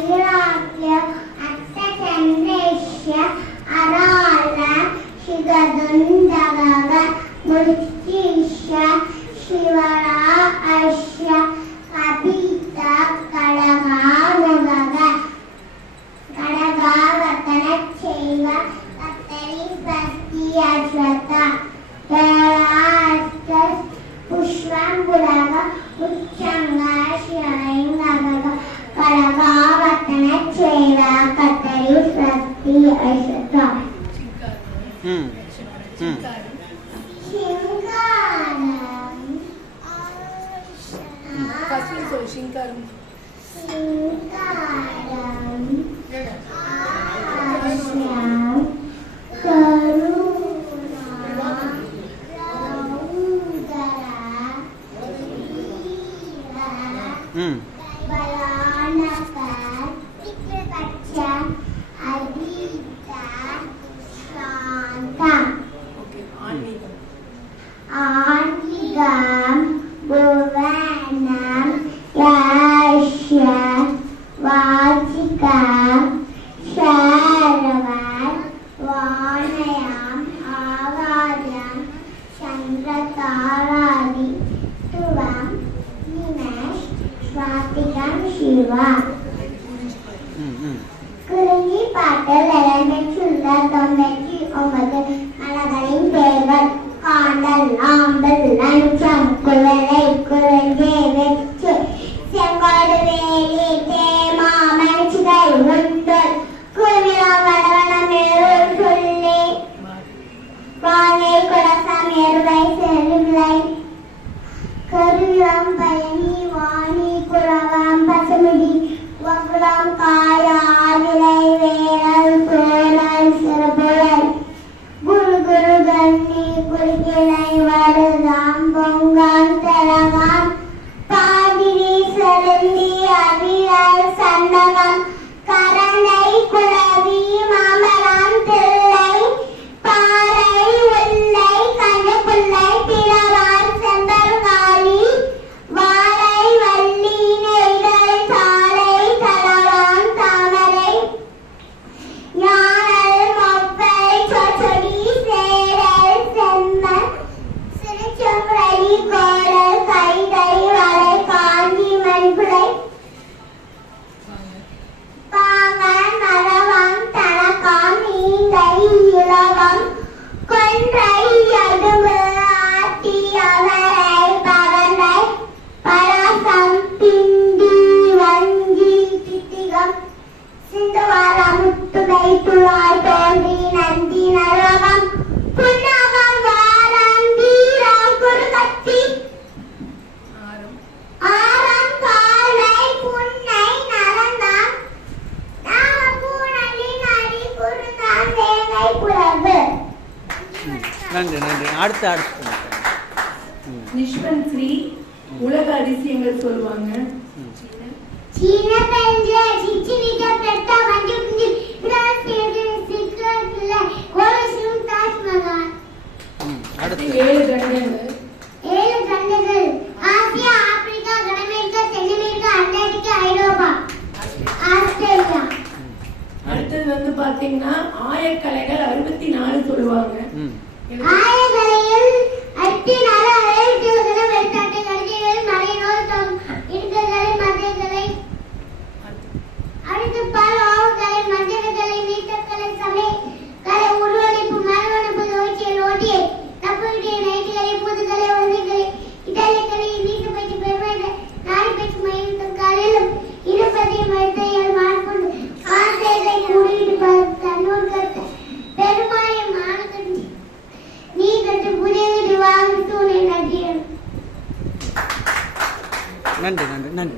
ಐರಾಗ್ಯ ಅತ್ತ ಚಂದ್ರೇಶ್ಯ ಅರಾಳ ಶಿಗದುಂಡಗಗ ಮುಚ್ಚಿಷ್ಯ ಶಿವರ ಅಶ್ಯ ಕಪಿತ ಕಡಗ ಮುಗಗ ಕಡಗಾವತನ ಚೈವ ಕತ್ತರಿ ಸ್ವಸ್ತಿ Ashwath ಕೇಳಾಸ್ತ ಪುಷ್ಪಂಬುರಗ ಉಚ್ಚಂಗ ಶಿವಲಿಂಗಗ Essa Hum. Hum. Xingaram. Faça isso ආන්තිගම් බොවනම් යාශ්‍ය වාචිකම් ශාරවන් වානයම් ආවාදයම් චන්ද්‍රතාරාදි තුවම් නිමස් ස්වාතිකම් Shiva. කුරුණි පාට ලැලැමෙ චුල්ලා තොමැටි ඔමද வகுளம் காய ஆவிலை வேரல் புயலல் சிறுபுயல் குரு குரு கண்ணி குறுக்கிளை வருதாம் பொங்கான் தலகாம் பாதிரி செருந்தி அவிழல் சந்தகம் கரண்டை குளவி மாமரம் தில்லை பாறை உள்ளை கண்ணுப்புள்ளை புள்ளை நன்றி நன்றி அடுத்து அடுத்து ம் நிஷ்வன் ஸ்ரீ உலக அதிசயங்கள் சொல்லுவாங்க ம் சீன பெஞ்ச அடுத்தது வந்து பாத்தீங்கன்னா ஆயக்கலைகள் அறுபத்தி நாலு சொல்லுவாங்க. なんでなんでなんで？